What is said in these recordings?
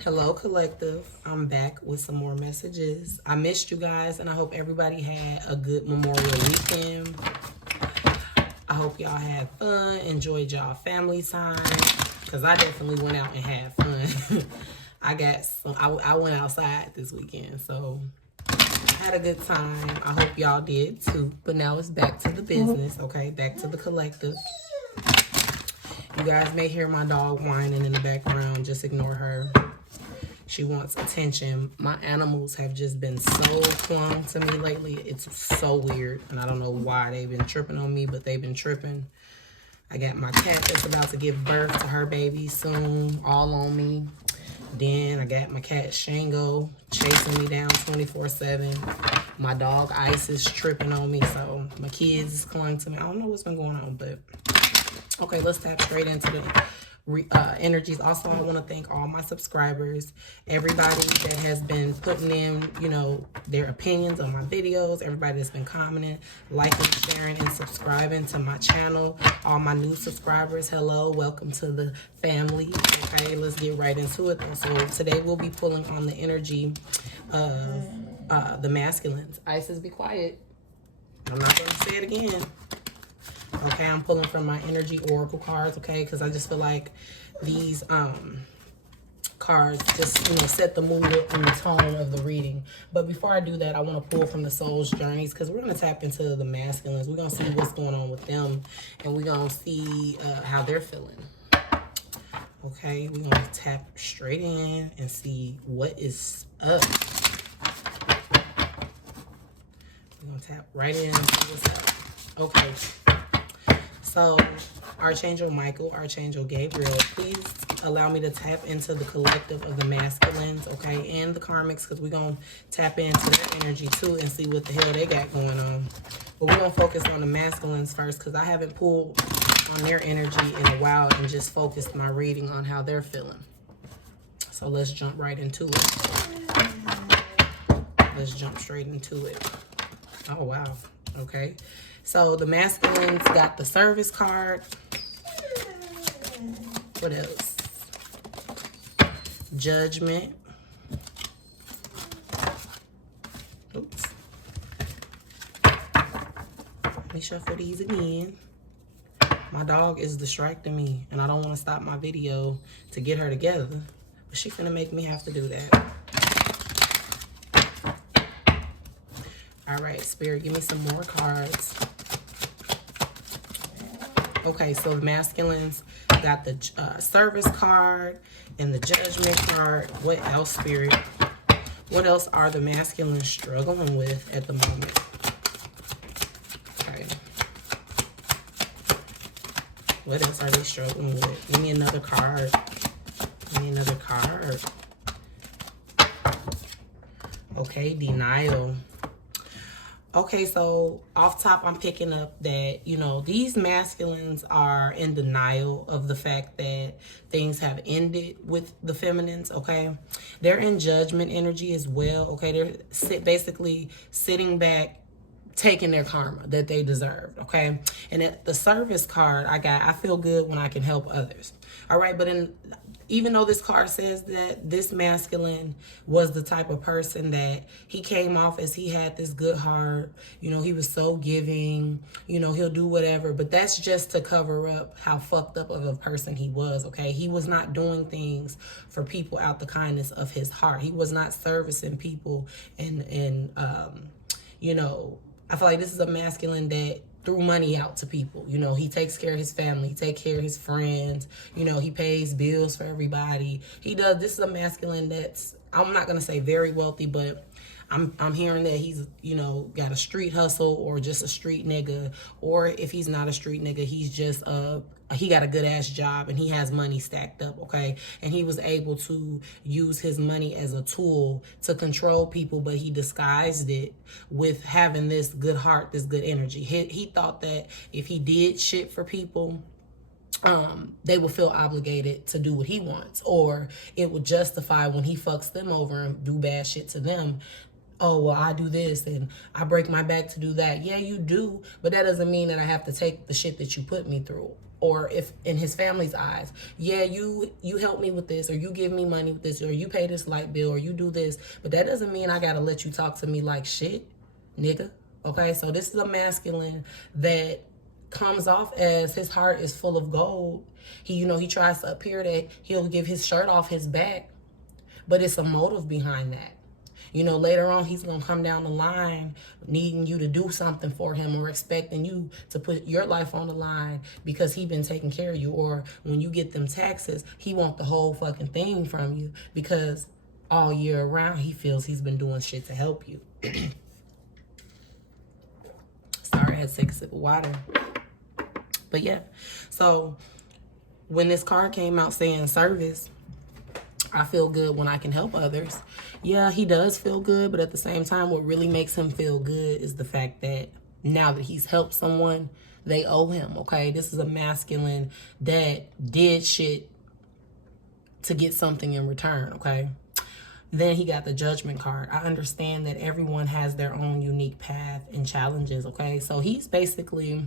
Hello, collective. I'm back with some more messages. I missed you guys, and I hope everybody had a good Memorial weekend. I hope y'all had fun, enjoyed y'all family time, because I definitely went out and had fun. I went outside this weekend, so had a good time. I hope y'all did too. But now it's back to the business, okay? Back to the collective. You guys may hear my dog whining in the background. Just ignore her. She wants attention. My animals have just been so clung to me lately. It's so weird. And I don't know why they've been tripping on me, but they've been tripping. I got my cat that's about to give birth to her baby soon, all on me. Then I got my cat Shango chasing me down 24/7. My dog Ice is tripping on me. So my kids is clung to me. I don't know what's been going on, but okay, let's tap straight into the energies. Also, I want to thank all my subscribers, everybody that has been putting in, their opinions on my videos, everybody that's been commenting, liking, sharing, and subscribing to my channel. All my new subscribers, hello, welcome to the family. Okay, let's get right into it. So today we'll be pulling on the energy of the masculines. Isis, be quiet. I'm not going to say it again. Okay, I'm pulling from my energy oracle cards, okay, because I just feel like these cards just, set the mood and the tone of the reading. But before I do that, I want to pull from the soul's journeys, because we're going to tap into the masculines. We're going to see what's going on with them, and we're going to see how they're feeling. Okay, we're going to tap straight in and see what is up. We're going to tap right in and see what's up. Okay. So, Archangel Michael, Archangel Gabriel, please allow me to tap into the collective of the masculines, okay, and the karmics, because we're going to tap into their energy, too, and see what the hell they got going on. But we're going to focus on the masculines first, because I haven't pulled on their energy in a while and just focused my reading on how they're feeling. So, let's jump right into it. Let's jump straight into it. Oh, wow. Okay. So the masculines got the service card. What else? Judgment. Oops. Let me shuffle these again. My dog is distracting me, and I don't want to stop my video to get her together. But she's gonna make me have to do that. All right, Spirit, give me some more cards. Okay, so the masculines got the service card and the judgment card. What else, Spirit? What else are the masculines struggling with at the moment? Okay. What else are they struggling with? Give me another card. Give me another card. Okay, denial. Okay, so off top, I'm picking up that, these masculines are in denial of the fact that things have ended with the feminines, okay? They're in judgment energy as well, okay? They're basically sitting back, taking their karma that they deserved, okay? And at the service card I feel good when I can help others, all right? But even though this card says that this masculine was the type of person that he came off as he had this good heart, he was so giving, he'll do whatever, but that's just to cover up how fucked up of a person he was, okay? He was not doing things for people out the kindness of his heart. He was not servicing people and I feel like this is a masculine that threw money out to people. He takes care of his family, he takes care of his friends, he pays bills for everybody. This is a masculine that's, I'm not going to say very wealthy, but I'm hearing that he's, got a street hustle or just a street nigga, or if he's not a street nigga, he's just he got a good ass job and he has money stacked up, okay? And he was able to use his money as a tool to control people, but he disguised it with having this good heart, this good energy. He thought that if he did shit for people, they will feel obligated to do what he wants, or it would justify when he fucks them over and do bad shit to them. Oh, well, I do this and I break my back to do that. Yeah, you do, but that doesn't mean that I have to take the shit that you put me through. or if in his family's eyes, yeah, you help me with this, or you give me money with this, or you pay this light bill, or you do this, but that doesn't mean I gotta let you talk to me like shit, nigga. Okay, so this is a masculine that comes off as his heart is full of gold. He tries to appear that he'll give his shirt off his back, but it's a motive behind that. Later on, he's going to come down the line needing you to do something for him, or expecting you to put your life on the line because he been taking care of you. Or when you get them taxes, he want the whole fucking thing from you because all year around, he feels he's been doing shit to help you. Sorry, I had to take a sip of water. But yeah, so when this card came out saying service, I feel good when I can help others. Yeah, he does feel good, but at the same time, what really makes him feel good is the fact that now that he's helped someone, they owe him, okay? This is a masculine that did shit to get something in return, okay? Then he got the Judgment card. I understand that everyone has their own unique path and challenges, okay? So he's basically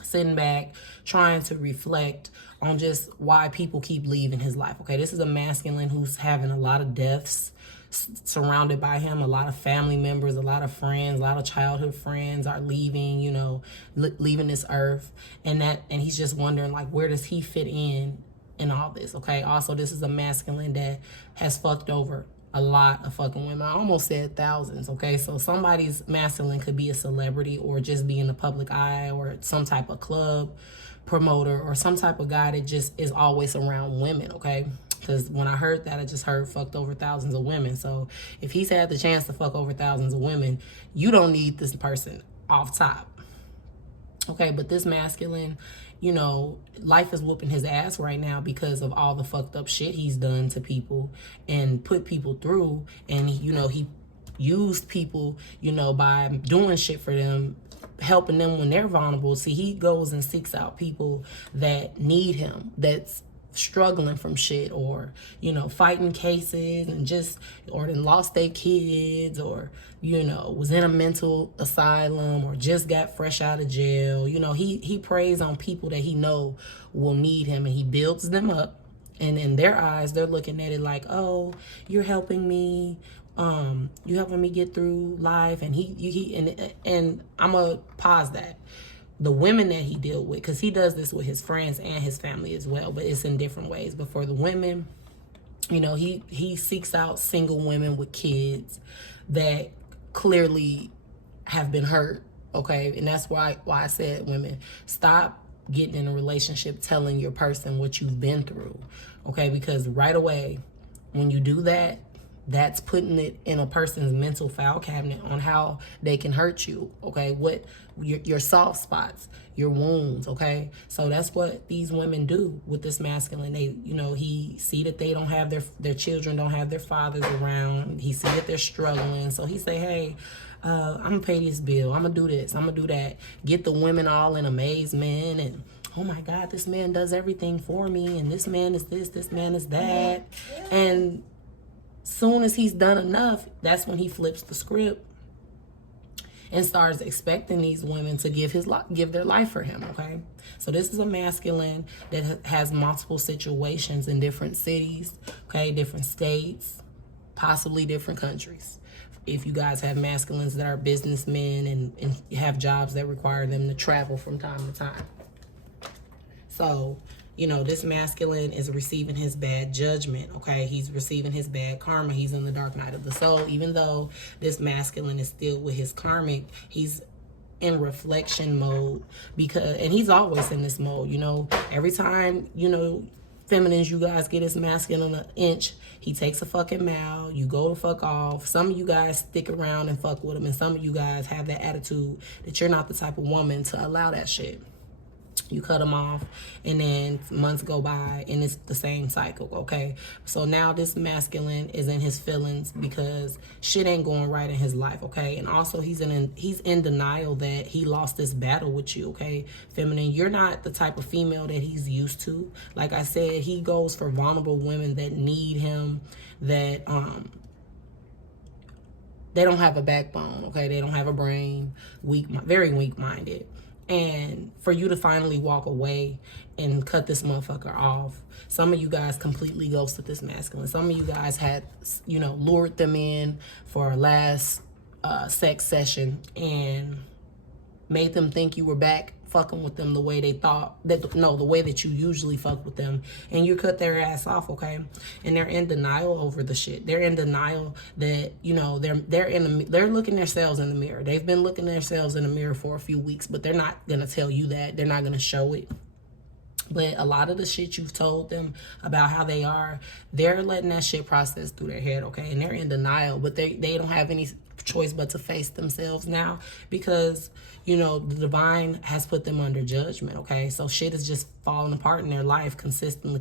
sitting back, trying to reflect on just why people keep leaving his life, okay? This is a masculine who's having a lot of deaths surrounded by him, a lot of family members, a lot of friends, a lot of childhood friends are leaving, leaving this earth, and he's just wondering, like, where does he fit in all this, okay? Also, this is a masculine that has fucked over a lot of fucking women. I almost said thousands, okay? So somebody's masculine could be a celebrity, or just be in the public eye, or some type of club promoter, or some type of guy that just is always around women, okay? Because when I heard that, I just heard fucked over thousands of women. So if he's had the chance to fuck over thousands of women, you don't need this person off top. Okay, but this masculine, life is whooping his ass right now because of all the fucked up shit he's done to people and put people through. And, he used people, by doing shit for them, helping them when they're vulnerable. See, he goes and seeks out people that need him, that's struggling from shit, or fighting cases, and or then lost their kids, or was in a mental asylum, or just got fresh out of jail. He preys on people that he know will need him, and he builds them up, and in their eyes they're looking at it like, oh, you're helping me, you're helping me get through life. And and I'm gonna pause that. The women that he dealt with, because he does this with his friends and his family as well, but it's in different ways. But for the women, he seeks out single women with kids that clearly have been hurt, okay? And that's why I said, women, stop getting in a relationship telling your person what you've been through, okay? Because right away, when you do that, that's putting it in a person's mental file cabinet on how they can hurt you, okay? What your soft spots, your wounds, okay? So that's what these women do with this masculine. They, he see that they don't have their children don't have their fathers around. He see that they're struggling. So he say, hey, I'm gonna pay this bill. I'm gonna do this. I'm gonna do that. Get the women all in amazement and, oh my God, this man does everything for me, and this man is this man is that. And soon as he's done enough, that's when he flips the script and starts expecting these women to give their life for him, okay? So this is a masculine that has multiple situations in different cities, okay, different states, possibly different countries. If you guys have masculines that are businessmen and have jobs that require them to travel from time to time. So, this masculine is receiving his bad judgment, okay? He's receiving his bad karma. He's in the dark night of the soul. Even though this masculine is still with his karmic, he's in reflection mode, and he's always in this mode, Every time, feminines, you guys get his masculine an inch, he takes a fucking mile, you go to fuck off. Some of you guys stick around and fuck with him, and some of you guys have that attitude that you're not the type of woman to allow that shit. You cut them off, and then months go by, and it's the same cycle, okay? So now this masculine is in his feelings because shit ain't going right in his life, okay? And also he's in denial that he lost this battle with you, okay? Feminine, you're not the type of female that he's used to. Like I said, he goes for vulnerable women that need him, that they don't have a backbone, okay? They don't have a brain, very weak-minded. and for you to finally walk away and cut this motherfucker off. Some of you guys completely ghosted this masculine. Some of you guys had, you know, lured them in for a last sex session and made them think you were back fucking with them the way they thought, that no, the way that you usually fuck with them, and you cut their ass off, okay? And they're in denial over the shit. They're in denial that, you know, they're looking themselves in the mirror. They've been looking themselves in the mirror for a few weeks, but they're not gonna tell you that. They're not gonna show it. But a lot of the shit you've told them about how they are, they're letting that shit process through their head, okay? And they're in denial, but they don't have any choice but to face themselves now, because, you know, the divine has put them under judgment, okay? So shit is just falling apart in their life consistently.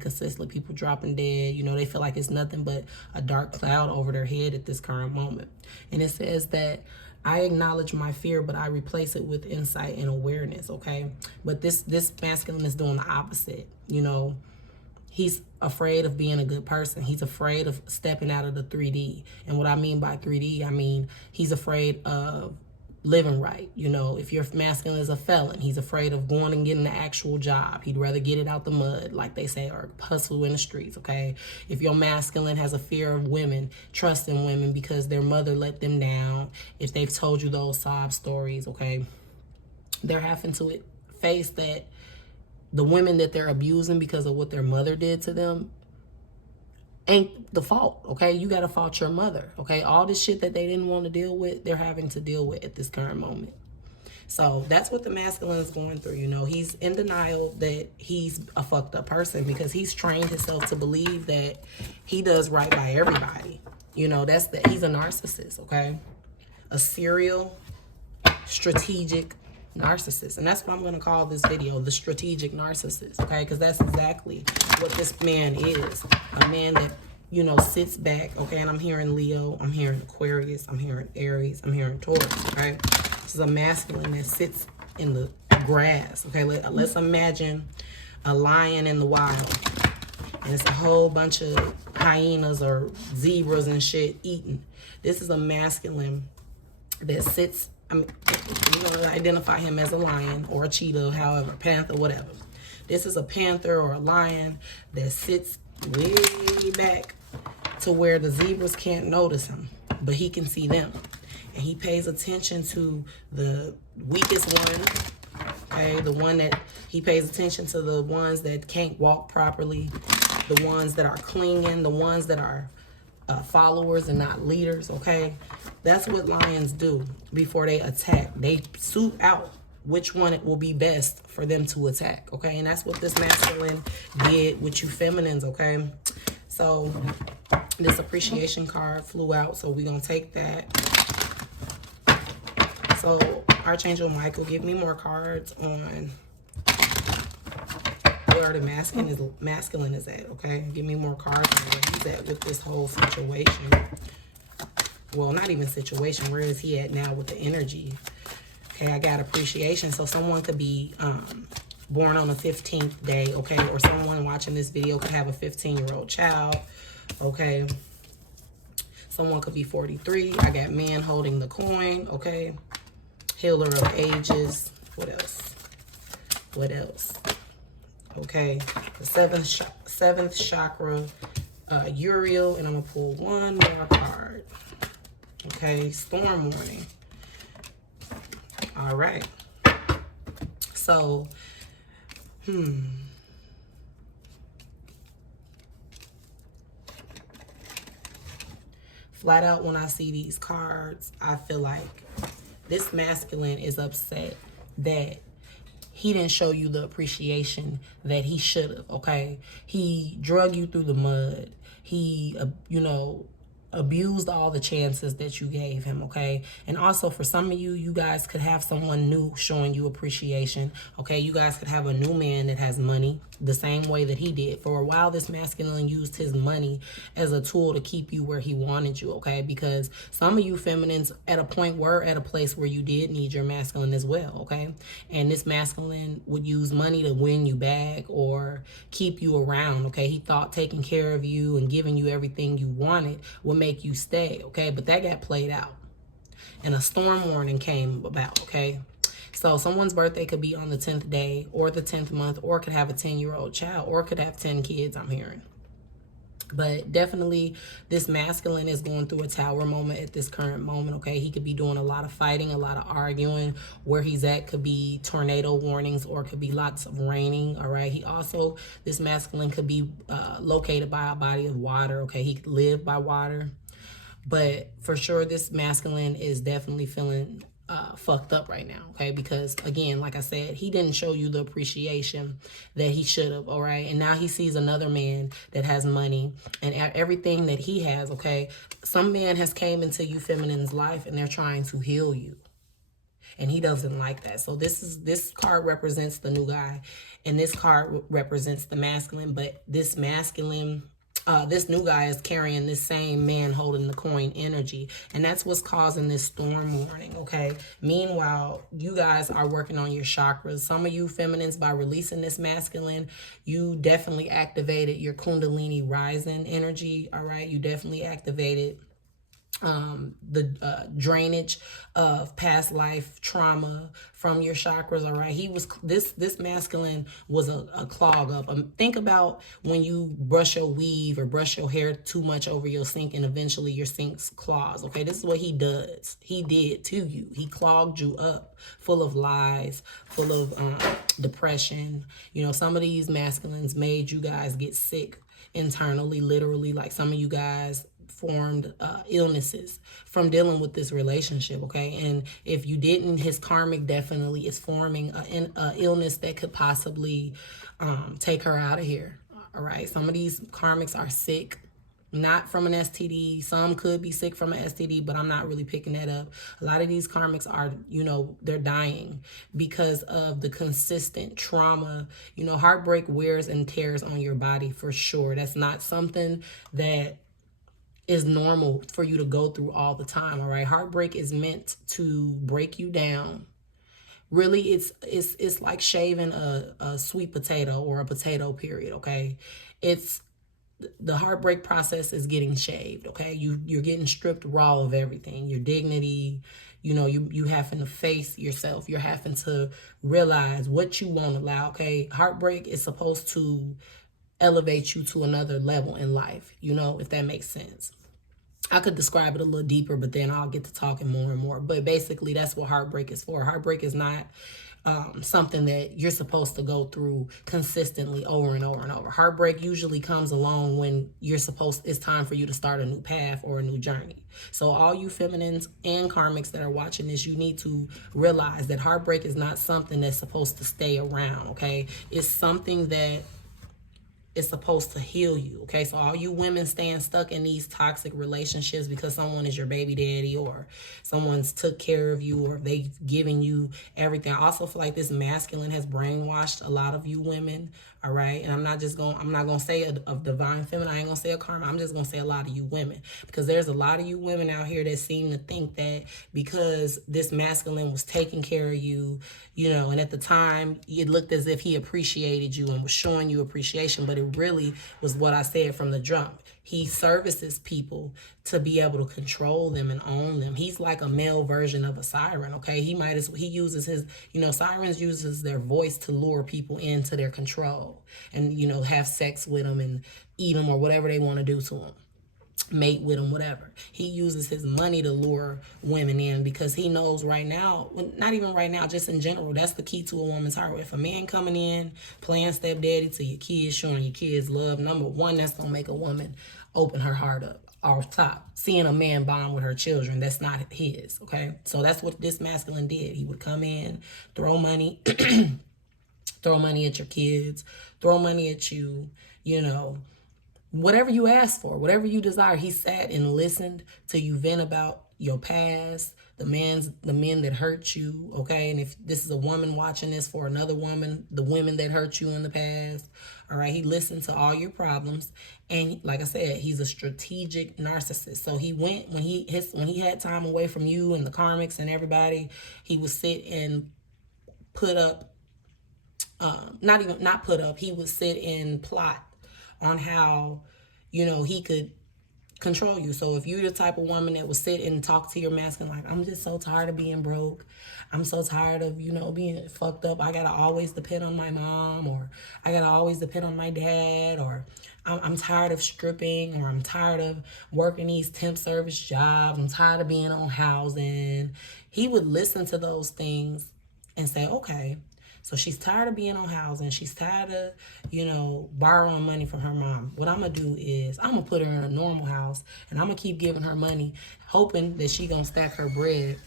People dropping dead, you know, they feel like it's nothing but a dark cloud over their head at this current moment. And it says that I acknowledge my fear, but I replace it with insight and awareness, okay? But this masculine is doing the opposite, you know. He's afraid of being a good person. He's afraid of stepping out of the 3D. And what I mean by 3D, I mean he's afraid of living right. You know, if your masculine is a felon, he's afraid of going and getting the actual job. He'd rather get it out the mud, like they say, or hustle in the streets, okay? If your masculine has a fear of women, trusting women because their mother let them down, if they've told you those sob stories, okay, they're having to face that the women that they're abusing because of what their mother did to them ain't the fault, okay? You gotta fault your mother, okay? All this shit that they didn't want to deal with, they're having to deal with at this current moment. So that's what the masculine is going through, you know. He's in denial that he's a fucked up person because he's trained himself to believe that he does right by everybody. You know, he's a narcissist, okay? A serial, strategic narcissist. And that's what I'm going to call this video, the strategic narcissist, okay? Because that's exactly what this man is. A man that, you know, sits back, okay? And I'm hearing Leo, I'm hearing Aquarius, I'm hearing Aries, I'm hearing Taurus, okay? This is a masculine that sits in the grass, okay? Let's imagine a lion in the wild. And it's a whole bunch of hyenas or zebras and shit eating. This is a masculine that sits, you're going to identify him as a lion or a cheetah, however, panther, whatever. This is a panther or a lion that sits way back to where the zebras can't notice him, but he can see them. And he pays attention to the weakest one, okay? The one that he pays attention to, the ones that can't walk properly, the ones that are clinging, the ones that are followers and not leaders, okay? That's what lions do before they attack. They suit out which one it will be best for them to attack, okay? And that's what this masculine did with you feminines, okay? So this appreciation card flew out, so we're going to take that. So Archangel Michael, give me more cards on where the masculine is at, okay? Give me more cards on where he's at with this whole situation. Well, not even situation. Where is he at now with the energy? Okay, I got appreciation. So someone could be born on the 15th day, okay? Or someone watching this video could have a 15-year-old child, okay? Someone could be 43. I got man holding the coin, okay? Healer of ages. What else? What else? Okay, the seventh chakra, Uriel, and I'm gonna pull one more card. Okay, storm warning. All right. So, flat out when I see these cards, I feel like this masculine is upset that he didn't show you the appreciation that he should have, okay? He drug you through the mud. He, you know, abused all the chances that you gave him, okay? And also for some of you, you guys could have someone new showing you appreciation, okay? You guys could have a new man that has money the same way that he did. For a while, this masculine used his money as a tool to keep you where he wanted you, okay? Because some of you feminines at a point were at a place where you did need your masculine as well, okay? And this masculine would use money to win you back or keep you around, okay? He thought taking care of you and giving you everything you wanted would make you stay, okay? But that got played out. And a storm warning came about, okay? So someone's birthday could be on the 10th day or the 10th month, or could have a 10-year-old child, or could have 10 kids, I'm hearing. But definitely this masculine is going through a tower moment at this current moment, okay? He could be doing a lot of fighting, a lot of arguing. Where he's at could be tornado warnings, or could be lots of raining, all right? He also, this masculine could be located by a body of water, okay? He could live by water. But for sure, this masculine is definitely feeling fucked up right now, okay? Because again, like I said, he didn't show you the appreciation that he should have, all right? And now he sees another man that has money and everything that he has, okay? Some man has came into you feminine's life and they're trying to heal you. And he doesn't like that. So this card represents the new guy, and this card represents the masculine. But this masculine, this new guy is carrying this same man holding the coin energy, and that's what's causing this storm warning, okay? Meanwhile, you guys are working on your chakras. Some of you feminines, by releasing this masculine, you definitely activated your kundalini rising energy, all right? You definitely activated the drainage of past life trauma from your chakras, all right? He was, this masculine was a clog up. Think about when you brush your weave or brush your hair too much over your sink, and eventually your sink's clogs, okay? This is what he does. He did to you. He clogged you up, full of lies, full of depression. You know, some of these masculines made you guys get sick internally, literally. Like some of you guys formed illnesses from dealing with this relationship, okay? And if you didn't, his karmic definitely is forming an illness that could possibly take her out of here, all right? Some of these karmics are sick, not from an STD. Some could be sick from an STD, but I'm not really picking that up. A lot of these karmics are, you know, they're dying because of the consistent trauma. You know, heartbreak wears and tears on your body for sure. That's not something that is normal for you to go through all the time, all right? Heartbreak is meant to break you down. Really, it's like shaving a sweet potato or a potato, period, okay? It's the heartbreak process is getting shaved, okay? You're getting stripped raw of everything, your dignity. You know, you having to face yourself. You're having to realize what you won't allow, okay? Heartbreak is supposed to elevate you to another level in life, you know, if that makes sense. I could describe it a little deeper, but then I'll get to talking more and more. But basically, that's what heartbreak is for. Heartbreak is not something that you're supposed to go through consistently over and over and over. Heartbreak usually comes along when it's time for you to start a new path or a new journey. So all you feminines and karmics that are watching this, you need to realize that heartbreak is not something that's supposed to stay around, okay? It's something that is supposed to heal you, okay? So all you women staying stuck in these toxic relationships because someone is your baby daddy, or someone's took care of you, or they've given you everything. I also feel like this masculine has brainwashed a lot of you women, all right? And I'm not gonna say a divine feminine, I ain't gonna say a karma, I'm just gonna say a lot of you women, because there's a lot of you women out here that seem to think that because this masculine was taking care of you, you know, and at the time it looked as if he appreciated you and was showing you appreciation, but it really was what I said from the jump. He services people to be able to control them and own them. He's like a male version of a siren, okay? He uses his, you know, sirens uses their voice to lure people into their control and, you know, have sex with them and eat them or whatever they want to do to them. Mate with him, whatever. He uses his money to lure women in because he knows right now, not even right now, just in general, that's the key to a woman's heart. If a man coming in, playing stepdaddy to your kids, showing your kids love, number one, that's going to make a woman open her heart up off top. Seeing a man bond with her children, that's not his, okay? So that's what this masculine did. He would come in, throw money, throw money at your kids, throw money at you, you know, whatever you ask for, whatever you desire. He sat and listened to you vent about your past, the men that hurt you, okay? And if this is a woman watching this for another woman, the women that hurt you in the past, all right? He listened to all your problems. And like I said, he's a strategic narcissist. So he went, when he had time away from you and the karmics and everybody, he would sit and put up, he would sit and plot on how, you know, he could control you. So if you're the type of woman that will sit and talk to your masculine like, I'm just so tired of being broke. I'm so tired of, you know, being fucked up. I gotta always depend on my mom, or I gotta always depend on my dad, or I'm tired of stripping, or I'm tired of working these temp service jobs. I'm tired of being on housing. He would listen to those things and say, okay, so she's tired of being on housing. She's tired of, you know, borrowing money from her mom. What I'm going to do is I'm going to put her in a normal house, and I'm going to keep giving her money, hoping that she going to stack her bread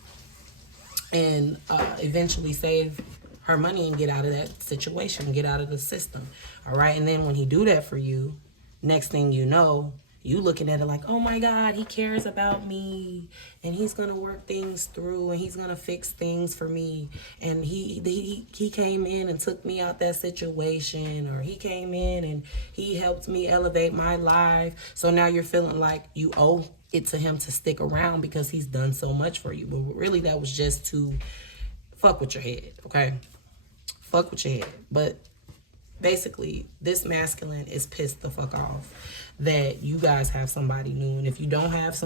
and eventually save her money and get out of that situation, get out of the system. All right. And then when he do that for you, next thing you know, you looking at it like, oh my God, he cares about me, and he's gonna work things through, and he's gonna fix things for me, and he came in and took me out that situation, or he came in and he helped me elevate my life. So now you're feeling like you owe it to him to stick around because he's done so much for you. But really, that was just to fuck with your head, okay? Fuck with your head. But basically, this masculine is pissed the fuck off that you guys have somebody new. And if you don't have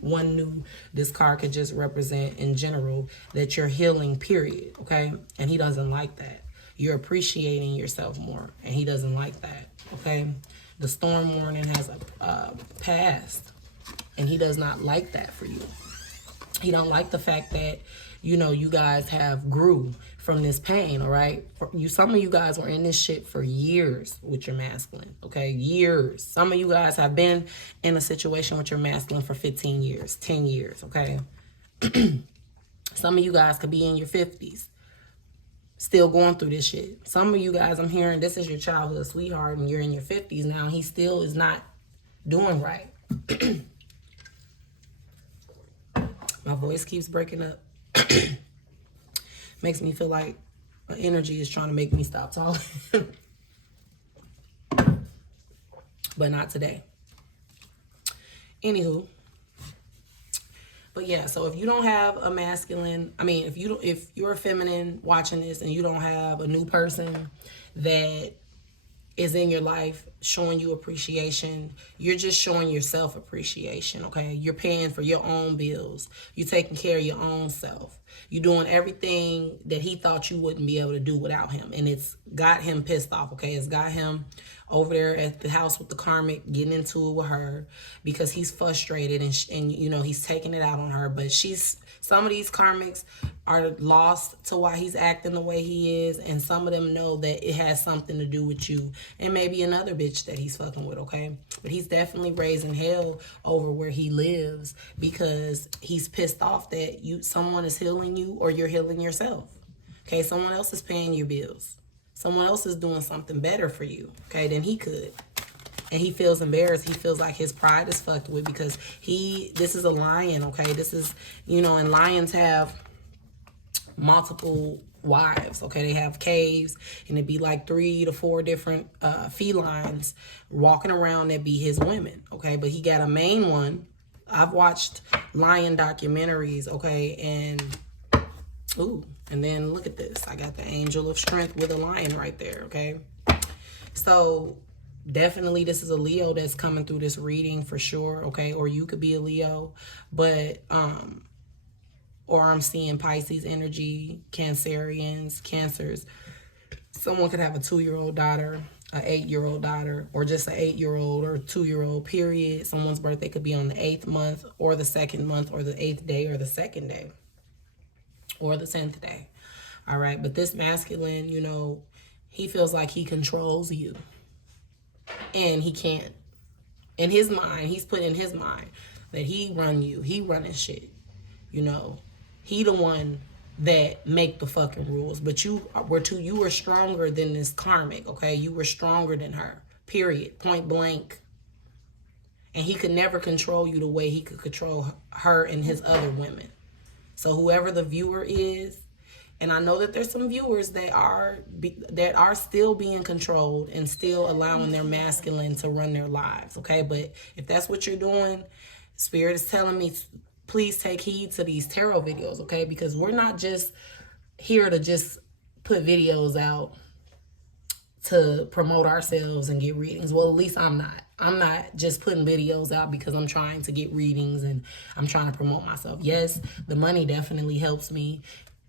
one new, this card could just represent in general that you're healing, period, okay? And he doesn't like that. You're appreciating yourself more, and he doesn't like that, okay? The storm warning has a past, and he does not like that for you. He don't like the fact that, you know, you guys have grew from this pain, all right? Some of you guys were in this shit for years with your masculine, okay? Years. Some of you guys have been in a situation with your masculine for 15 years, 10 years, okay? Some of you guys could be in your 50s, still going through this shit. Some of you guys, I'm hearing this is your childhood sweetheart, and you're in your 50s now, and he still is not doing right. My voice keeps breaking up. Makes me feel like energy is trying to make me stop talking. But not today. Anywho. But yeah, so if you don't have a masculine, if you're a feminine watching this and you don't have a new person that is in your life showing you appreciation, you're just showing yourself appreciation, okay? You're paying for your own bills. You're taking care of your own self. You're doing everything that he thought you wouldn't be able to do without him. And it's got him pissed off, okay? It's got him over there at the house with the Karmic, getting into it with her because he's frustrated and you know, he's taking it out on her. But some of these Karmics are lost to why he's acting the way he is, and some of them know that it has something to do with you and maybe another bitch that he's fucking with, okay? But he's definitely raising hell over where he lives because he's pissed off that someone is healing you or you're healing yourself, okay? Someone else is paying your bills. Someone else is doing something better for you, okay, than he could. And he feels embarrassed. He feels like his pride is fucked with because this is a lion, okay? This is, you know, and lions have multiple wives, okay? They have caves, and it'd be like 3 to 4 different felines walking around that be his women, okay? But he got a main one. I've watched lion documentaries, okay? And, ooh, and then look at this. I got the angel of strength with a lion right there, okay? So definitely this is a Leo that's coming through this reading for sure, okay? Or you could be a Leo, but or I'm seeing Pisces energy, Cancerians, Cancers. Someone could have a 2-year-old daughter, an 8-year-old daughter, or just an 8-year-old or 2-year-old, period. Someone's birthday could be on the 8th month or the 2nd month or the 8th day or the 2nd day or the 10th day. All right, but this masculine, you know, he feels like he controls you. And he can't. In his mind, he's put in his mind that he run you. He running shit. You know, he the one that make the fucking rules. But you were stronger than this Karmic, okay? You were stronger than her, period, point blank. And he could never control you the way he could control her and his other women. So whoever the viewer is, and I know that there's some viewers that are still being controlled and still allowing their masculine to run their lives, okay? But if that's what you're doing, Spirit is telling me, please take heed to these tarot videos, okay? Because we're not just here to just put videos out to promote ourselves and get readings. Well, at least I'm not, I'm not just putting videos out because I'm trying to get readings and I'm trying to promote myself. Yes, the money definitely helps me.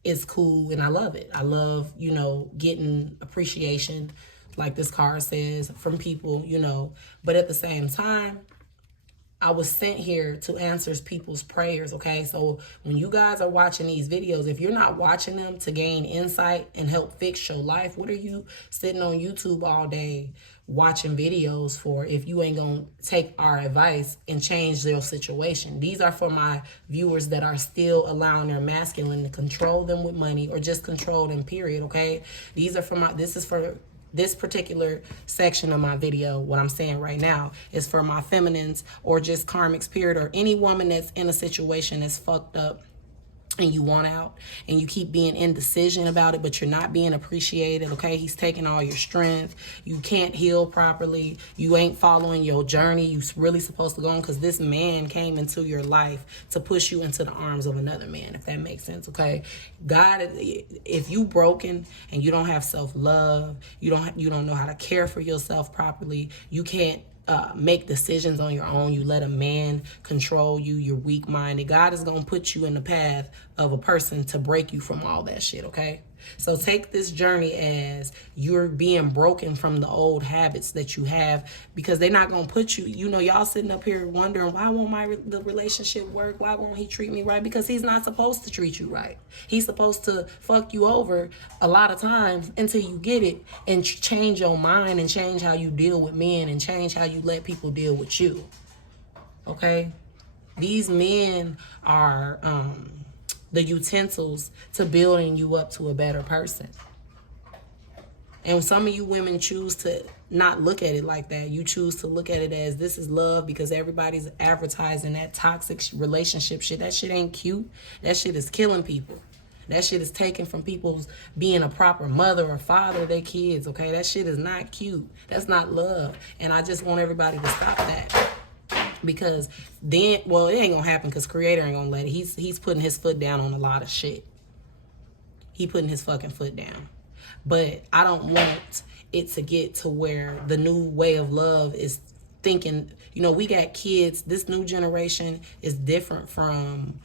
It's cool and I love it. I love, you know, getting appreciation, like this card says, from people, you know. But at the same time, I was sent here to answer people's prayers, okay? So when you guys are watching these videos, if you're not watching them to gain insight and help fix your life, what are you sitting on YouTube all day watching videos for if you ain't gonna take our advice and change their situation? These are for my viewers that are still allowing their masculine to control them with money or just control them, period, okay? These are for my, this is for this particular section of my video. What I'm saying right now is for my feminines or just karmic spirit or any woman that's in a situation that's fucked up and you want out and you keep being indecision about it, but you're not being appreciated, okay? He's taking all your strength. You can't heal properly. You ain't following your journey you really supposed to go on, because this man came into your life to push you into the arms of another man, if that makes sense, okay? God, if you broken and you don't have self-love, you don't know how to care for yourself properly, you can't make decisions on your own, you let a man control you, you're weak-minded, God is going to put you in the path of a person to break you from all that shit, okay? So take this journey as you're being broken from the old habits that you have, because they're not going to put you, you know, y'all sitting up here wondering, why won't the relationship work? Why won't he treat me right? Because he's not supposed to treat you right. He's supposed to fuck you over a lot of times until you get it and change your mind and change how you deal with men and change how you let people deal with you, okay? These men are the utensils to building you up to a better person. And some of you women choose to not look at it like that. You choose to look at it as this is love because everybody's advertising that toxic relationship shit. That shit ain't cute. That shit is killing people. That shit is taken from people's being a proper mother or father of their kids, okay? That shit is not cute. That's not love. And I just want everybody to stop that. Because then, well, it ain't gonna happen because Creator ain't gonna let it. He's putting his foot down on a lot of shit. He putting his fucking foot down. But I don't want it to get to where the new way of love is thinking, you know, we got kids. This new generation is different from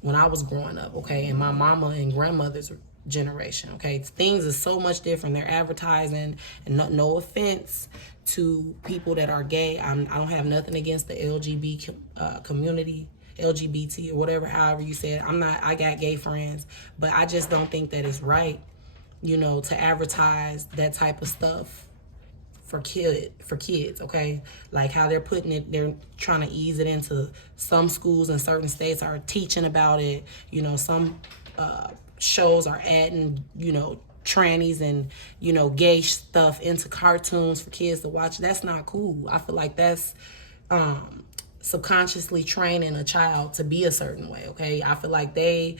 when I was growing up, okay? And my mama and grandmother's generation, okay? Things are so much different. They're advertising, and no offense to people that are gay. I don't have nothing against the LGBT community, LGBT or whatever, however you say it. I got gay friends, but I just don't think that it's right, you know, to advertise that type of stuff for kids, okay? Like how they're putting it, they're trying to ease it into some schools in certain states are teaching about it. You know, some shows are adding, you know, trannies and, you know, gay stuff into cartoons for kids to watch. That's not cool. I feel like that's subconsciously training a child to be a certain way, okay? I feel like they,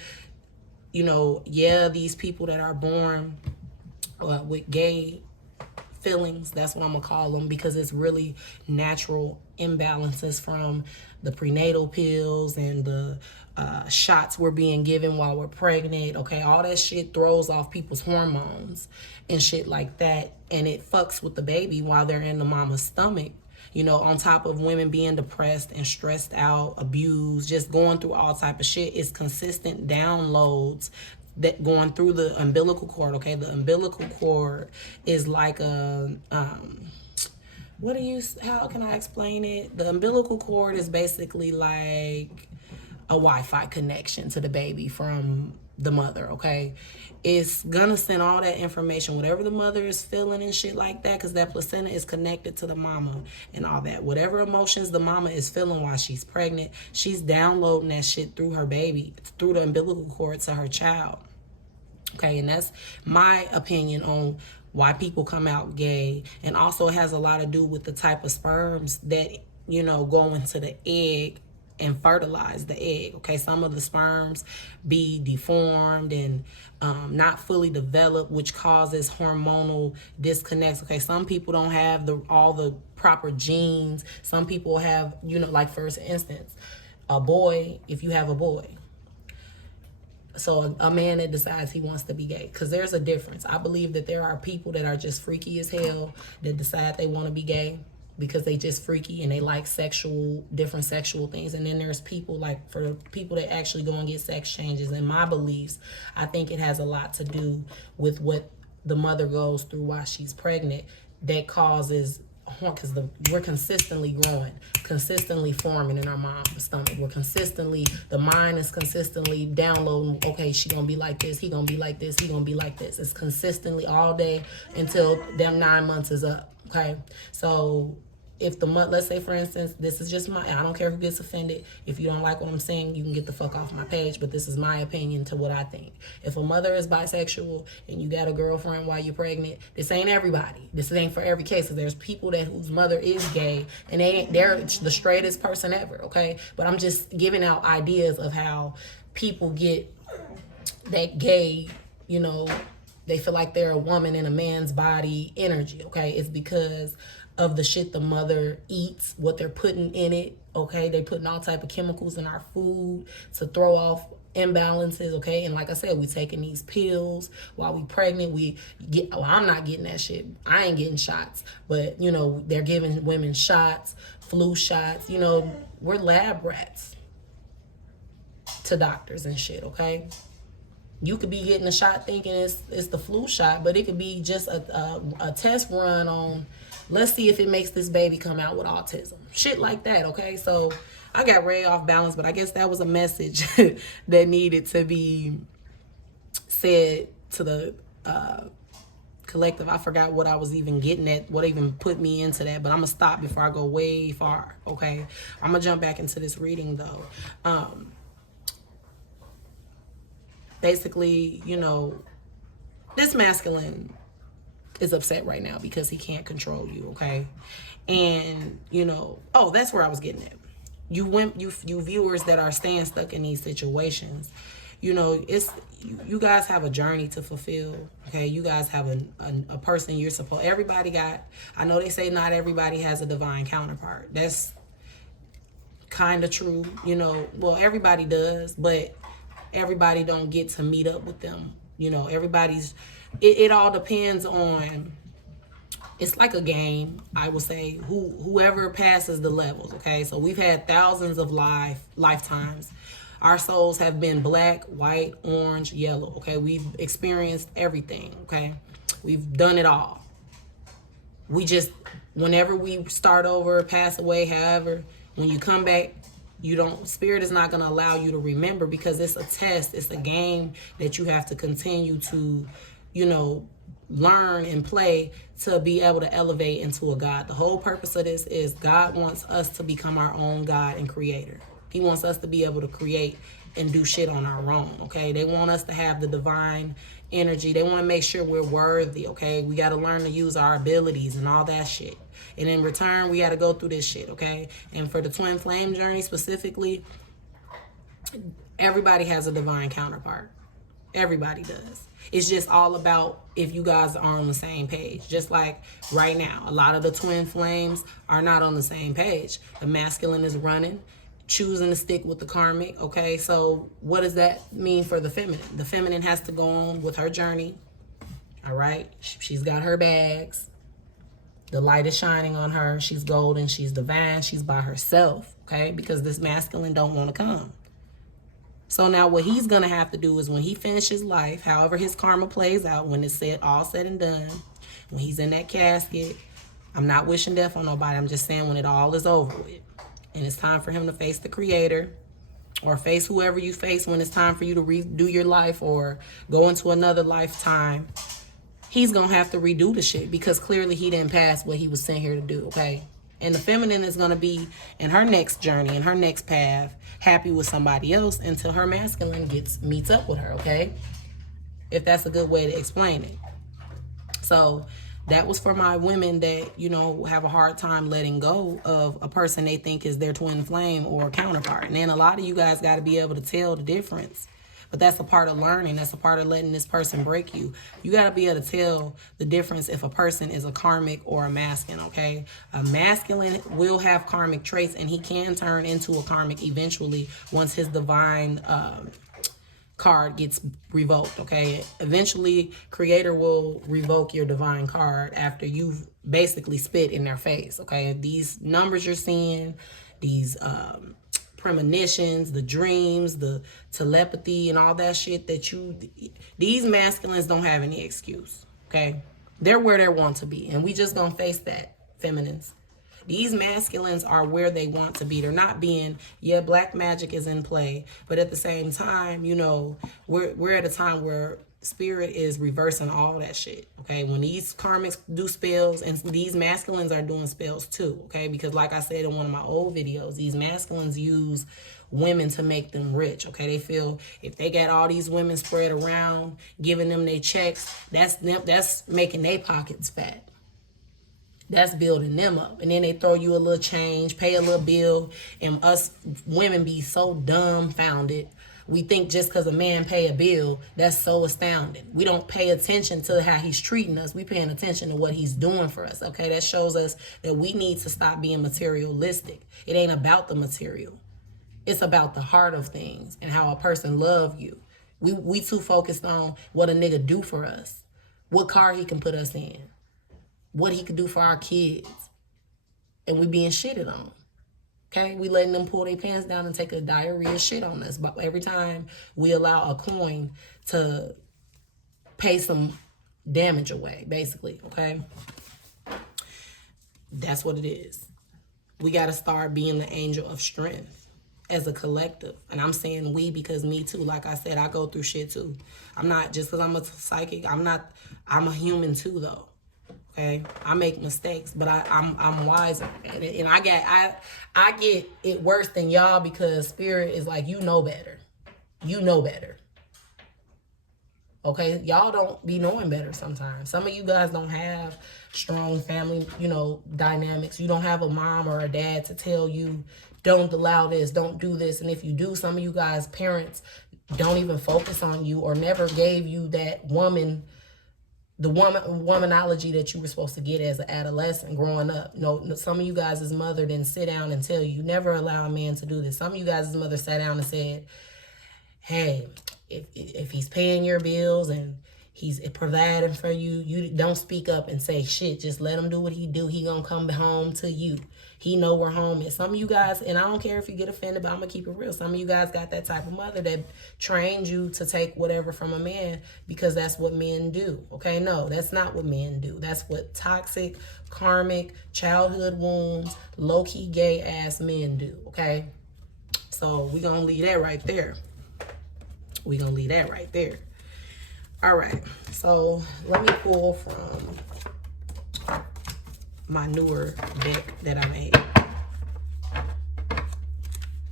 you know, yeah, these people that are born with gay feelings, that's what I'm gonna call them, because it's really natural imbalances from the prenatal pills and the shots we're being given while we're pregnant, okay? All that shit throws off people's hormones and shit like that, and it fucks with the baby while they're in the mama's stomach, you know, on top of women being depressed and stressed out, abused, just going through all type of shit. It's consistent downloads that going through the umbilical cord, okay? The umbilical cord is like a how can I explain it? The umbilical cord is basically like a Wi-Fi connection to the baby from the mother, okay? It's gonna send all that information, whatever the mother is feeling and shit like that, because that placenta is connected to the mama and all that. Whatever emotions the mama is feeling while she's pregnant, she's downloading that shit through her baby, through the umbilical cord to her child. Okay, and that's my opinion on why people come out gay. And also it has a lot to do with the type of sperms that, you know, go into the egg and fertilize the egg, okay? Some of the sperms be deformed and not fully developed, which causes hormonal disconnects, okay? Some people don't have all the proper genes. Some people have, you know, like for instance, a boy, if you have a boy, so a man that decides he wants to be gay, because there's a difference. I believe that there are people that are just freaky as hell that decide they want to be gay. because they just freaky and they like different sexual things. And then there's people, like for people that actually go and get sex changes. In my beliefs, I think it has a lot to do with what the mother goes through while she's pregnant that causes, because we're consistently growing, consistently forming in our mom's stomach. The mind is consistently downloading, okay, she gonna be like this, he gonna be like this, he gonna be like this. It's consistently all day until them 9 months is up, okay? So if let's say for instance, this is just I don't care who gets offended. If you don't like what I'm saying, you can get the fuck off my page, but this is my opinion to what I think. If a mother is bisexual and you got a girlfriend while you're pregnant, this ain't everybody. This ain't for every case. There's people whose mother is gay and they're the straightest person ever, okay? But I'm just giving out ideas of how people get that gay, they feel like they're a woman in a man's body energy, okay? It's because of the shit the mother eats, what they're putting in it, okay? They're putting all type of chemicals in our food to throw off imbalances, okay? And like I said, we taking these pills while we pregnant. I'm not getting that shit. I ain't getting shots, but they're giving women shots, flu shots. We're lab rats to doctors and shit, okay? You could be getting a shot thinking it's the flu shot, but it could be just a test run on, let's see if it makes this baby come out with autism. Shit like that, okay? So I got way off balance, but I guess that was a message that needed to be said to the collective. I forgot what I was even getting at, what even put me into that, but I'm going to stop before I go way far, okay? I'm going to jump back into this reading, though. Basically, this masculine is upset right now because he can't control you, okay? And, that's where I was getting at. You viewers that are staying stuck in these situations, you guys have a journey to fulfill, okay? You guys have a person you're supposed, I know they say not everybody has a divine counterpart. That's kind of true, well, everybody does, but everybody don't get to meet up with them. It all depends on, it's like a game, I will say, whoever passes the levels, okay? So we've had thousands of lifetimes. Our souls have been black, white, orange, yellow, okay? We've experienced everything, okay? We've done it all. Whenever we start over, pass away, however, when you come back, Spirit is not going to allow you to remember, because it's a test. It's a game that you have to continue to, learn and play to be able to elevate into a God. The whole purpose of this is God wants us to become our own God and creator. He wants us to be able to create and do shit on our own, okay? They want us to have the divine energy. They want to make sure we're worthy, okay? We got to learn to use our abilities and all that shit. And in return, we got to go through this shit, okay? And for the twin flame journey specifically, everybody has a divine counterpart. Everybody does. It's just all about if you guys are on the same page. Just like right now, a lot of the twin flames are not on the same page. The masculine is running, choosing to stick with the karmic, okay? So what does that mean for the feminine? The feminine has to go on with her journey, all right? She's got her bags. The light is shining on her. She's golden. She's divine. She's by herself, okay? Because this masculine don't want to come. So now what he's going to have to do is when he finishes life, however his karma plays out, when it's all said and done, when he's in that casket, I'm not wishing death on nobody. I'm just saying when it all is over with and it's time for him to face the creator or face whoever you face when it's time for you to redo your life or go into another lifetime, he's going to have to redo the shit because clearly he didn't pass what he was sent here to do, okay? And the feminine is going to be in her next journey, in her next path, happy with somebody else until her masculine meets up with her, okay? If that's a good way to explain it. So that was for my women that, have a hard time letting go of a person they think is their twin flame or counterpart. And then a lot of you guys got to be able to tell the difference. But that's a part of learning. That's a part of letting this person break you. You got to be able to tell the difference if a person is a karmic or a masculine, okay? A masculine will have karmic traits, and he can turn into a karmic eventually once his divine card gets revoked, okay? Eventually, Creator will revoke your divine card after you've basically spit in their face, okay? These numbers you're seeing, these premonitions, the dreams, the telepathy, and all that shit that these masculines don't have any excuse, okay? They're where they want to be, and we just gonna face that, feminines. These masculines are where they want to be. They're not being, yeah, black magic is in play, but at the same time, you know, we're at a time where spirit is reversing all that shit, okay? When these karmics do spells, and these masculines are doing spells too, okay? Because like I said in one of my old videos, these masculines use women to make them rich, okay? They feel if they got all these women spread around, giving them their checks, that's making their pockets fat. That's building them up. And then they throw you a little change, pay a little bill, and us women be so dumbfounded. We think just because a man pay a bill, that's so astounding. We don't pay attention to how he's treating us. We paying attention to what he's doing for us, okay? That shows us that we need to stop being materialistic. It ain't about the material. It's about the heart of things and how a person love you. We too focused on what a nigga do for us, what car he can put us in, what he could do for our kids, and we being shitted on, okay? We letting them pull their pants down and take a diarrhea shit on us. But every time we allow a coin to pay some damage away, basically, okay? That's what it is. We got to start being the angel of strength as a collective. And I'm saying we because me too. Like I said, I go through shit too. I'm not, just because I'm a psychic, I'm a human too though. Okay, I make mistakes, but I'm wiser, and I get it worse than y'all because spirit is like, you know better, Okay, y'all don't be knowing better sometimes. Some of you guys don't have strong family, you know, dynamics. You don't have a mom or a dad to tell you, don't allow this, don't do this, and if you do, some of you guys' parents don't even focus on you or never gave you that the womanology that you were supposed to get as an adolescent growing up. No, some of you guys' mother didn't sit down and tell you, never allow a man to do this. Some of you guys' mother sat down and said, hey, if he's paying your bills and he's providing for you, you don't speak up and say shit. Just let him do what he do. He gonna come home to you. He know where home is. Some of you guys, and I don't care if you get offended, but I'm gonna keep it real. Some of you guys got that type of mother that trained you to take whatever from a man because that's what men do. Okay, no, that's not what men do. That's what toxic, karmic, childhood wounds, low-key gay ass men do. Okay, so we gonna leave that right there. All right, so let me pull from my newer deck that I made.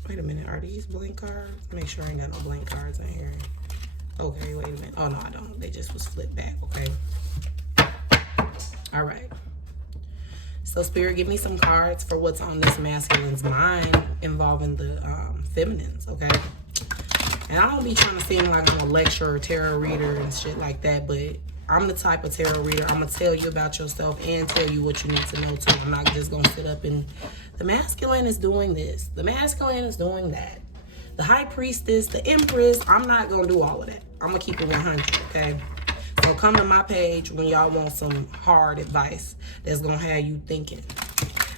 Wait a minute, are these blank cards? Make sure I ain't got no blank cards in here. Okay, wait a minute. Oh, no, I don't. They just was flipped back, okay? All right. So, Spirit, give me some cards for what's on this masculine's mind involving the feminines, okay? And I don't be trying to seem like I'm a lecturer or tarot reader and shit like that, but I'm the type of tarot reader. I'm going to tell you about yourself and tell you what you need to know, too. I'm not just going to sit up and... The masculine is doing this. The masculine is doing that. The high priestess, the empress, I'm not going to do all of that. I'm going to keep it 100, okay? So come to my page when y'all want some hard advice that's going to have you thinking.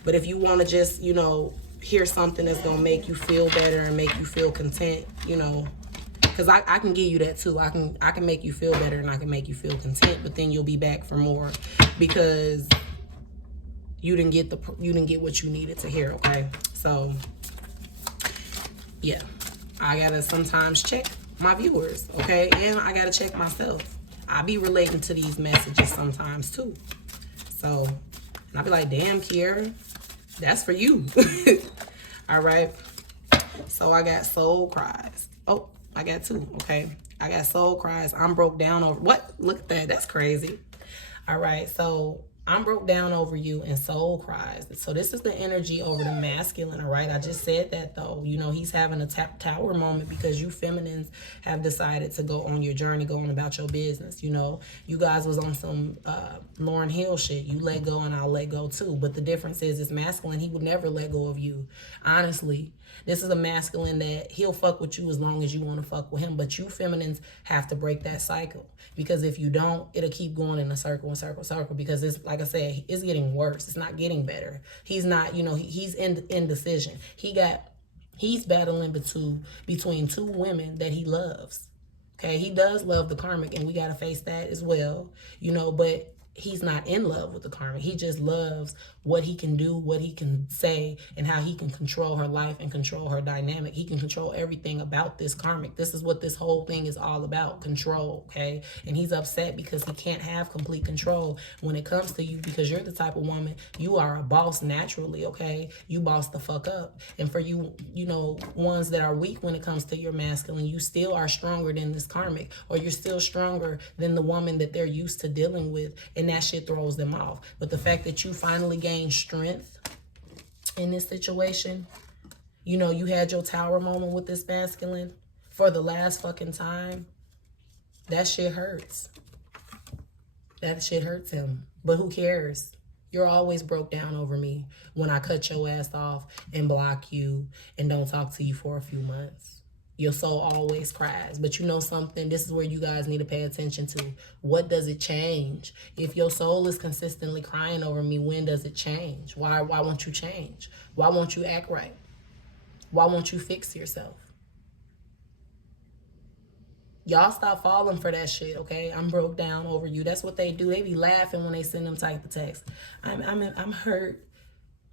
But if you want to just, you know, hear something that's going to make you feel better and make you feel content, you know, because I can give you that too. I can make you feel better and I can make you feel content, but then you'll be back for more because you didn't get what you needed to hear, okay? So yeah, I gotta sometimes check my viewers, okay? And I gotta check myself. I be relating to these messages sometimes too. So, and I be like, damn, Kiarra, that's for you. All right. So I got soul cries. Oh, I got two, okay? I got soul cries. I'm broke down over, what? Look at that, that's crazy. All right, so I'm broke down over you and soul cries. So this is the energy over the masculine, all right? I just said that, though. You know, he's having a tower moment because you feminines have decided to go on your journey, going about your business. You know, you guys was on some Lauryn Hill shit. You let go and I'll let go too. But the difference is, it's masculine. He would never let go of you. Honestly, this is a masculine that he'll fuck with you as long as you want to fuck with him. But you feminines have to break that cycle. Because if you don't, it'll keep going in a circle and circle, circle. Because it's, like I said, it's getting worse. It's not getting better. He's not, you know, he's in indecision. He's battling between two women that he loves. Okay, he does love the karmic, and we got to face that as well. You know, but he's not in love with the karmic. He just loves what he can do, what he can say, and how he can control her life and control her dynamic. He can control everything about this karmic. This is what this whole thing is all about, control, okay? And he's upset because he can't have complete control when it comes to you, because you're the type of woman, you are a boss naturally, okay? You boss the fuck up. And for you, you know, ones that are weak when it comes to your masculine, you still are stronger than this karmic, or you're still stronger than the woman that they're used to dealing with, and that shit throws them off. But the fact that you finally gained strength in this situation, you know, you had your tower moment with this masculine for the last fucking time, that shit hurts. That shit hurts him. But who cares? You're always broke down over me when I cut your ass off and block you and don't talk to you for a few months. Your soul always cries. But you know something? This is where you guys need to pay attention to. What does it change? If your soul is consistently crying over me, when does it change? Why won't you change? Why won't you act right? Why won't you fix yourself? Y'all stop falling for that shit, okay? I'm broke down over you. That's what they do. They be laughing when they send them type of text. I'm hurt.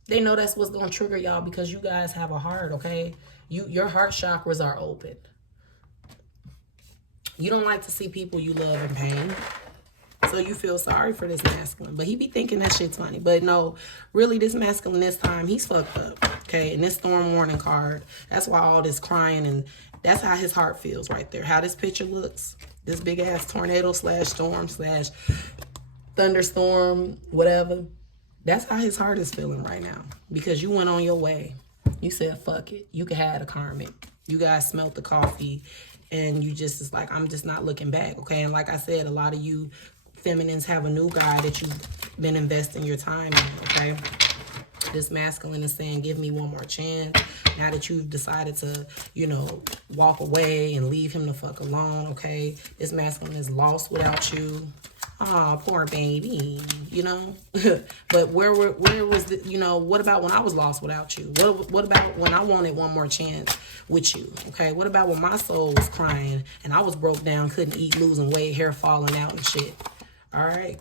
They know that's what's going to trigger y'all because you guys have a heart, okay? Your heart chakras are open. You don't like to see people you love in pain. So you feel sorry for this masculine. But he be thinking that shit's funny. But no, really this masculine this time, he's fucked up, okay? And this storm warning card, that's why all this crying, and that's how his heart feels right there. How this picture looks. This big-ass tornado / storm / thunderstorm, whatever. That's how his heart is feeling right now. Because you went on your way. You said, fuck it. You can have the karmic. You guys smelt the coffee. And you just is like, I'm just not looking back, okay? And like I said, a lot of you feminines have a new guy that you've been investing your time in, okay? This masculine is saying, give me one more chance. Now that you've decided to, you know, walk away and leave him the fuck alone, okay? This masculine is lost without you. Oh, poor baby, you know. But where was the, you know, what about when I was lost without you? What about when I wanted one more chance with you? Okay, what about when my soul was crying and I was broke down, couldn't eat, losing weight, hair falling out and shit? All right,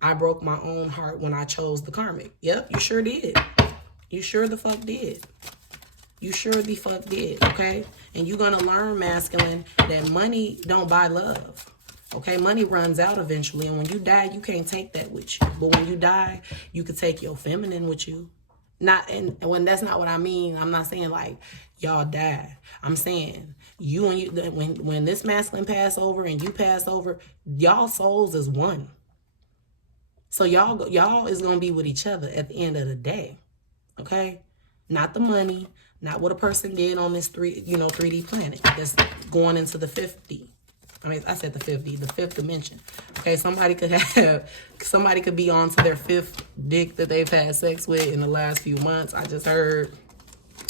I broke my own heart when I chose the karmic. Yep, you sure did. You sure the fuck did. You sure the fuck did, okay? And you're gonna learn, masculine, that money don't buy love. Okay, money runs out eventually, and when you die, you can't take that with you. But when you die, you can take your feminine with you. And when that's not what I mean, I'm not saying like y'all die. I'm saying you and you, when this masculine pass over and you pass over, y'all souls is one. So y'all is gonna be with each other at the end of the day. Okay, not the money, not what a person did on this 3D planet that's going into the 50. I mean, I said the 50, the fifth dimension. Okay, somebody could be on to their fifth dick that they've had sex with in the last few months. I just heard.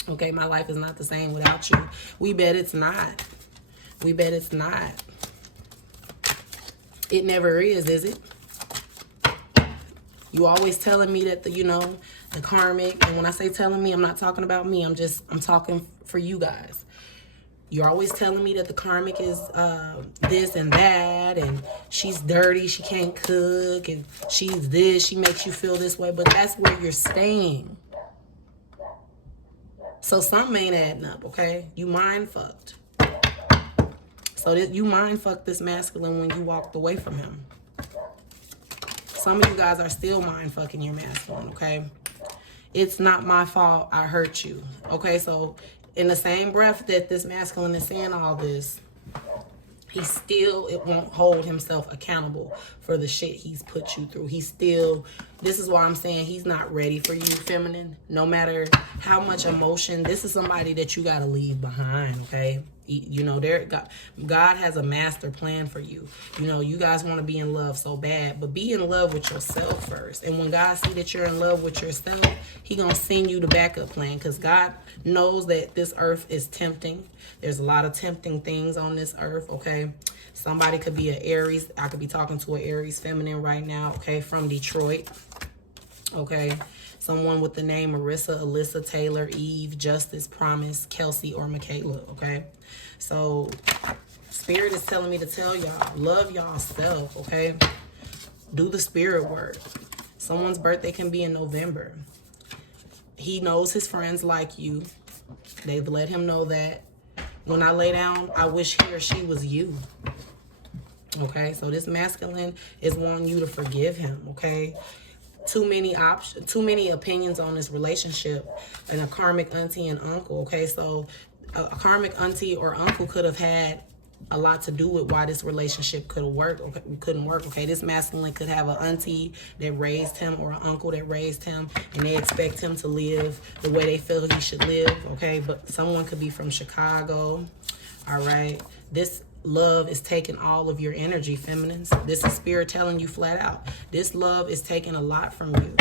Okay, my life is not the same without you. We bet it's not. We bet it's not. It never is it? You always telling me that the karmic, and when I say telling me, I'm not talking about me. I'm talking for you guys. You're always telling me that the karmic is this and that, and she's dirty, she can't cook, and she's this, she makes you feel this way, but that's where you're staying. So something ain't adding up, okay? You mind fucked. So you mind fucked this masculine when you walked away from him. Some of you guys are still mind fucking your masculine, okay? It's not my fault I hurt you, okay? So in the same breath that this masculine is saying all this, he still it won't hold himself accountable for the shit he's put you through. He's still, this is why I'm saying he's not ready for you, feminine. No matter how much emotion, this is somebody that you got to leave behind, okay? You know, God has a master plan for you. You know, you guys want to be in love so bad, but be in love with yourself first. And when God see that you're in love with yourself, he gonna send you the backup plan, because God knows that this earth is tempting. There's a lot of tempting things on this earth, okay? Somebody could be an Aries. I could be talking to an Aries feminine right now, okay, from Detroit, okay? Someone with the name Marissa, Alyssa, Taylor, Eve, Justice, Promise, Kelsey, or Michaela, okay? So Spirit is telling me to tell y'all, love y'allself, okay? Do the spirit work. Someone's birthday can be in November. He knows his friends like you. They've let him know that. When I lay down, I wish he or she was you. Okay, so this masculine is wanting you to forgive him, okay? Too many opinions on this relationship, and a karmic auntie and uncle, okay? So a karmic auntie or uncle could have had a lot to do with why this relationship couldn't work, okay? This masculine could have an auntie that raised him or an uncle that raised him, and they expect him to live the way they feel he should live, okay? But someone could be from Chicago, all right? This love is taking all of your energy, feminines. This is spirit telling you flat out. This love is taking a lot from you.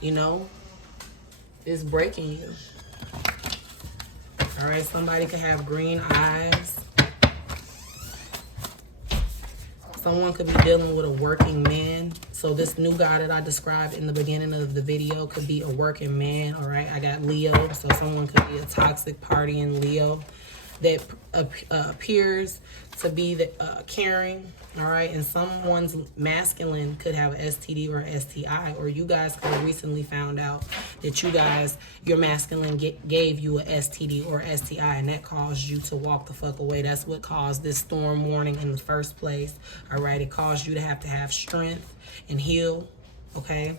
You know? It's breaking you. All right, somebody could have green eyes. Someone could be dealing with a working man. So this new guy that I described in the beginning of the video could be a working man, all right? I got Leo, so someone could be a toxic partying Leo that appears to be caring, all right? And someone's masculine could have an STD or an STI, or you guys could have recently found out that your masculine gave you a STD or STI, and that caused you to walk the fuck away. That's what caused this storm warning in the first place, all right? It caused you to have strength and heal, okay?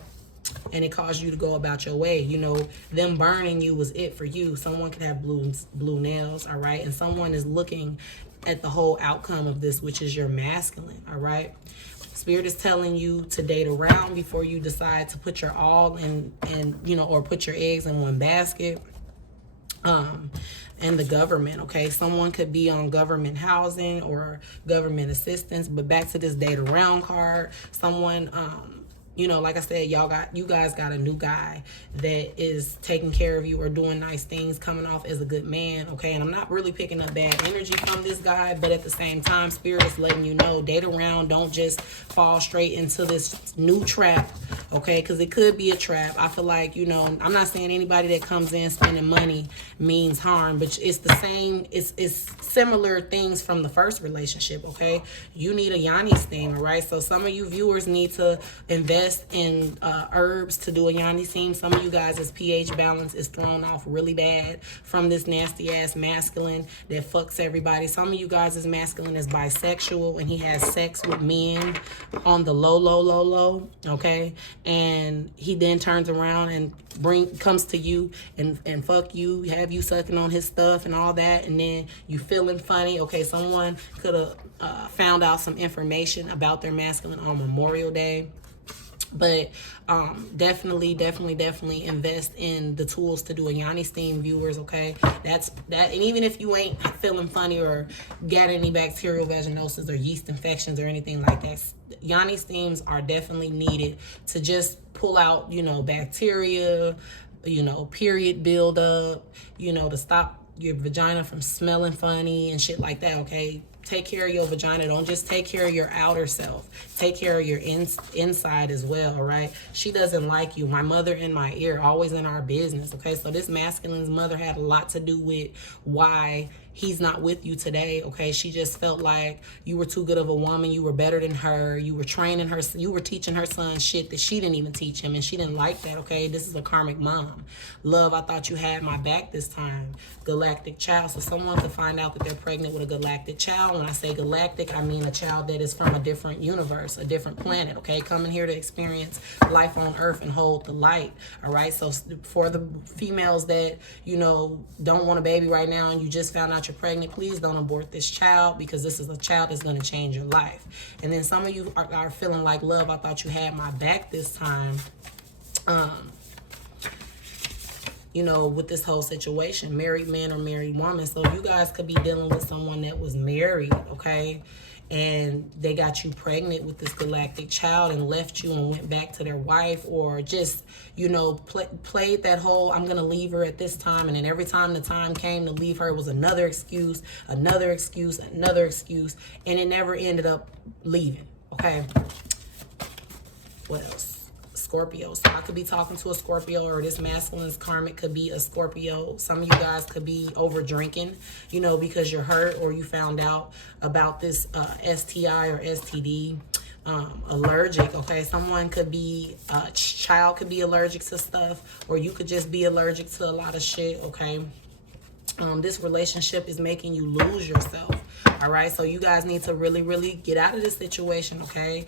And it caused you to go about your way. You know, them burning you was it for you. Someone could have blue nails, all right? And someone is looking at the whole outcome of this, which is your masculine, all right? Spirit is telling you to date around before you decide to put your all in, you know, or put your eggs in one basket. And the government, okay? Someone could be on government housing or government assistance. But back to this date around card, someone, you know, like I said, you guys got a new guy that is taking care of you or doing nice things, coming off as a good man, okay? And I'm not really picking up bad energy from this guy, but at the same time, Spirit is letting you know, date around, don't just fall straight into this new trap, okay? Because it could be a trap. I feel like, you know, I'm not saying anybody that comes in spending money means harm, but it's the same, it's similar things from the first relationship, okay? You need a Yanni steam, all right? So some of you viewers need to invest in herbs to do a Yanni steam. Some of you guys' pH balance is thrown off really bad from this nasty ass masculine that fucks everybody. Some of you guys' masculine is bisexual and he has sex with men on the low, okay? And he then turns around and comes to you and fuck you, have you sucking on his stuff and all that, and then you feeling funny, okay? Someone could have found out some information about their masculine on Memorial Day. But definitely invest in the tools to do a Yanni steam, viewers, okay? That's that. And even if you ain't feeling funny or got any bacterial vaginosis or yeast infections or anything like that, Yanni steams are definitely needed to just pull out, you know, bacteria, you know, period buildup, you know, to stop your vagina from smelling funny and shit like that, okay? Take care of your vagina. Don't just take care of your outer self. Take care of your inside as well, all right? She doesn't like you. My mother in my ear, always in our business, okay? So this masculine's mother had a lot to do with why he's not with you today, okay? She just felt like you were too good of a woman. You were better than her. You were training her. You were teaching her son shit that she didn't even teach him, and she didn't like that, okay? This is a karmic mom. Love, I thought you had my back this time. Galactic galactic child. So someone could find out that they're pregnant with a galactic child. When I say galactic, I mean a child that is from a different universe, a different planet, okay? Coming here to experience life on Earth and hold the light, all right? So for the females that, you know, don't want a baby right now and you just found out you're pregnant, please don't abort this child, because this is a child that's going to change your life. And then some of you are feeling like, love, I thought you had my back this time. You know, with this whole situation, married man or married woman. So you guys could be dealing with someone that was married, okay? And they got you pregnant with this galactic child and left you and went back to their wife, or just, you know, played that whole, I'm going to leave her at this time. And then every time the time came to leave her, it was another excuse, another excuse, another excuse. And it never ended up leaving, okay? What else? Scorpio. So I could be talking to a Scorpio, or this masculine's karmic could be a Scorpio. Some of you guys could be over drinking, you know, because you're hurt or you found out about this STI or STD. Allergic, okay? Someone could be, a child could be allergic to stuff, or you could just be allergic to a lot of shit, okay? This relationship is making you lose yourself, all right? So you guys need to really, really get out of this situation, okay?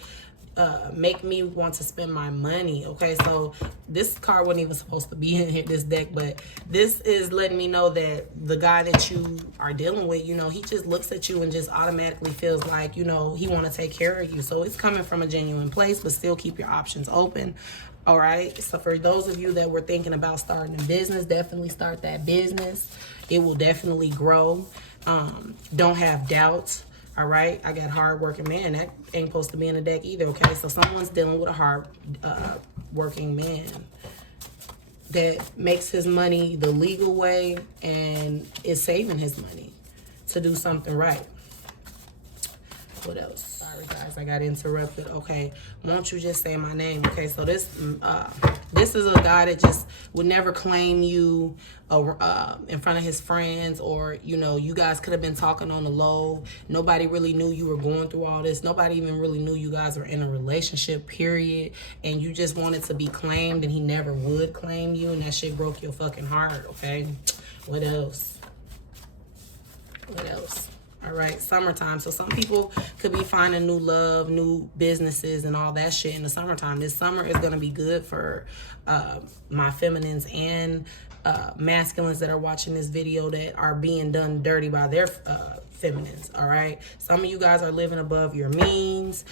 Make me want to spend my money, okay? So this card wasn't even supposed to be in here, this deck, but this is letting me know that the guy that you are dealing with, you know, he just looks at you and just automatically feels like, you know, he want to take care of you. So it's coming from a genuine place, but still keep your options open, all right? So for those of you that were thinking about starting a business, definitely start that business. It will definitely grow. Don't have doubts. All right, I got hard-working man. That ain't supposed to be in the deck either, okay? So someone's dealing with a hard-working man that makes his money the legal way and is saving his money to do something right. What else? Sorry, guys, I got interrupted. Okay, won't you just say my name? Okay, so this is a guy that just would never claim you in front of his friends, or, you know, you guys could have been talking on the low. Nobody really knew you were going through all this. Nobody even really knew you guys were in a relationship, period. And you just wanted to be claimed, and he never would claim you, and that shit broke your fucking heart, okay? What else? What else? All right, summertime. So some people could be finding new love, new businesses, and all that shit in the summertime. This summer is going to be good for my feminines and masculines that are watching this video that are being done dirty by their feminines, all right? Some of you guys are living above your means.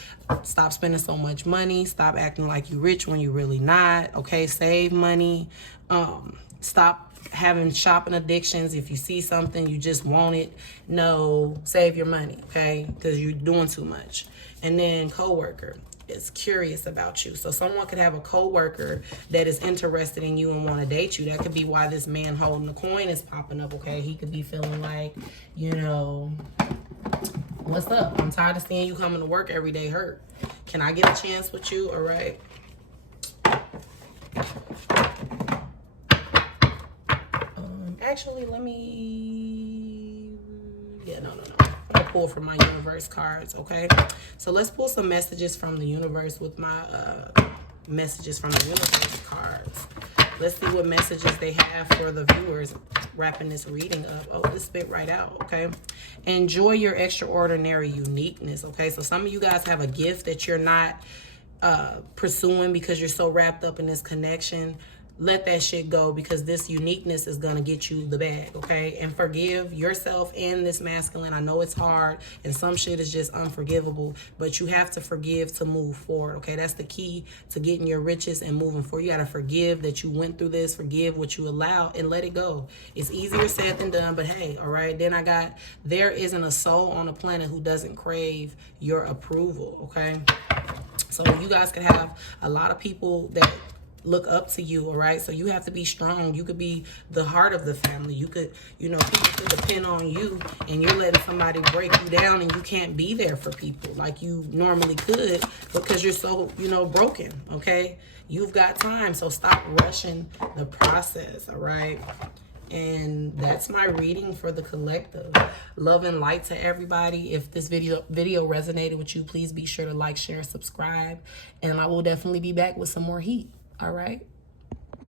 Stop spending so much money. Stop acting like you rich when you're really not, okay? Save money. Stop having shopping addictions. If you see something, you just want it. No, save your money, okay? Because you're doing too much. And then coworker is curious about you. So someone could have a coworker that is interested in you and want to date you. That could be why this man holding the coin is popping up, okay? He could be feeling like, you know, what's up? I'm tired of seeing you coming to work every day hurt. Can I get a chance with you? All right. Actually, let me, no. I'm gonna pull from my universe cards, okay? So let's pull some messages from the universe with my messages from the universe cards. Let's see what messages they have for the viewers, wrapping this reading up. Oh, this spit right out, okay? Enjoy your extraordinary uniqueness, okay? So some of you guys have a gift that you're not pursuing because you're so wrapped up in this connection. Let that shit go, because this uniqueness is going to get you the bag, okay? And forgive yourself and this masculine. I know it's hard and some shit is just unforgivable, but you have to forgive to move forward, okay? That's the key to getting your riches and moving forward. You got to forgive that you went through this, forgive what you allowed, and let it go. It's easier said than done, but hey, all right? Then I got, there isn't a soul on the planet who doesn't crave your approval, okay? So you guys could have a lot of people that look up to you, all right? So you have to be strong. You could be the heart of the family. You could, you know, people could depend on you, and you're letting somebody break you down, and you can't be there for people like you normally could because you're so, you know, broken, okay? You've got time, so stop rushing the process, all right? And that's my reading for the collective. Love and light to everybody. If this video resonated with you, please be sure to like, share, subscribe, and I will definitely be back with some more heat. All right.